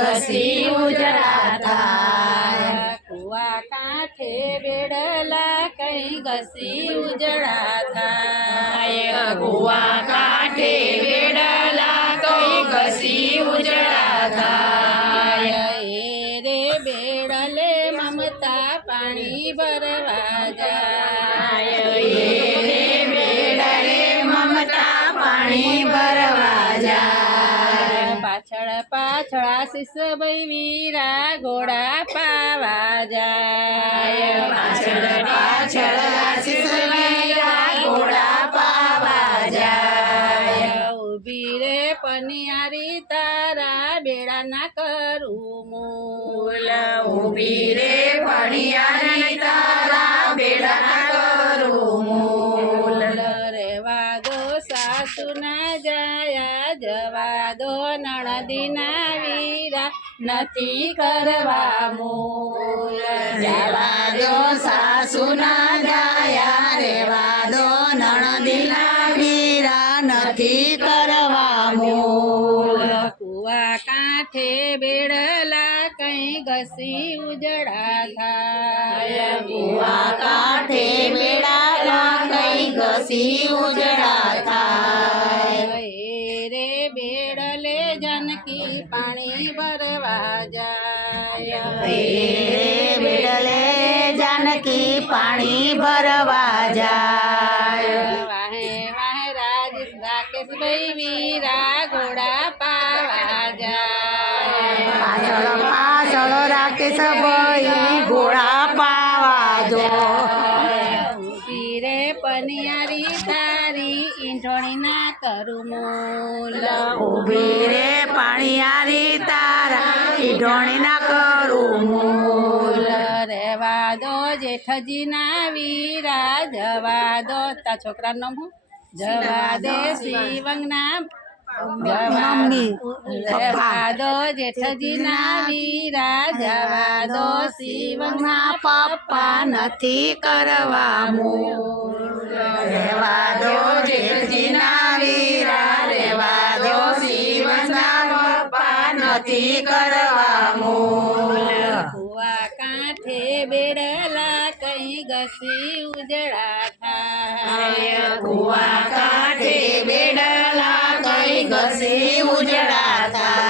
ઘસી ઉજળા થાય। કુવા કાંઠે બેડલા કઈ ઘસી ઉજળા થાય। કુવા કાંઠે બેડલા કઈ ઘસી ઉજળા થાય। એ રે બેડલે મમતા પાણી ભરવા જાય। બેડલે મમતા પાણી ભરવા જાય। પાછળ પાછળ આશીષ ભાઈ વીરા ઘોડા પાવા જાય। પાછળ પાછળ આશીષ વીરા ઘોડા પાવા જાય। ઉભી રે પનિયારી તારા બેડા ના કરું મૂલ। ઊભી રે પણિયારી તારા બેડા કરું મૂલ। રેવા દો સાસુ ના જાયા જવા દો નણદીના વીરા નથી કરવા મૂલ। રેવા દો સાસુ ના જાયા રેવા દો નણદીના વીરા નથી કરવા મૂલ। કુવા કાંઠે બેડલા કઈ ઘસી ઉજળા થાય। કુવા કાંઠે બેડા કઈ ઘસી ઉજળા થાય। એ રે બેડલે જાનકી પાણી ભરવા જાય। બેડલે જાનકી પાણી ભરવા જાય। વાહે વાહે રાજેશ રાકેશભાઈ વીરા ઘોડા પાવા જાય। પાછળ પાછળ રાકેશ ભાઈ ઘોડા પાવા જો। ઊભી રે પનિયારી તારી ઈંઢોણી ના કરું મૂલ। ઊભી રે પાણીયારી તારા ઈઢોણી ના કરું મૂલ। રેવા દો જેઠજી ના વીરા જવા દો તા છોકરા નો જવા દે શિવંગ ના રેવા દો જેઠજી ના વીરા જવા દો શિવંગ ના પપ્પા નથી કરવા મૂલ। રેવા દો જેઠજીના વીરા રેવા દો શિવના પપ્પા નથી કરવા મૂલ। કુવા કાંઠે બેડલા કઈ ઘસી ઉજળા થાય। કુવા કાંઠે બેડલા કઈ ઘસી ઉજળા થાય।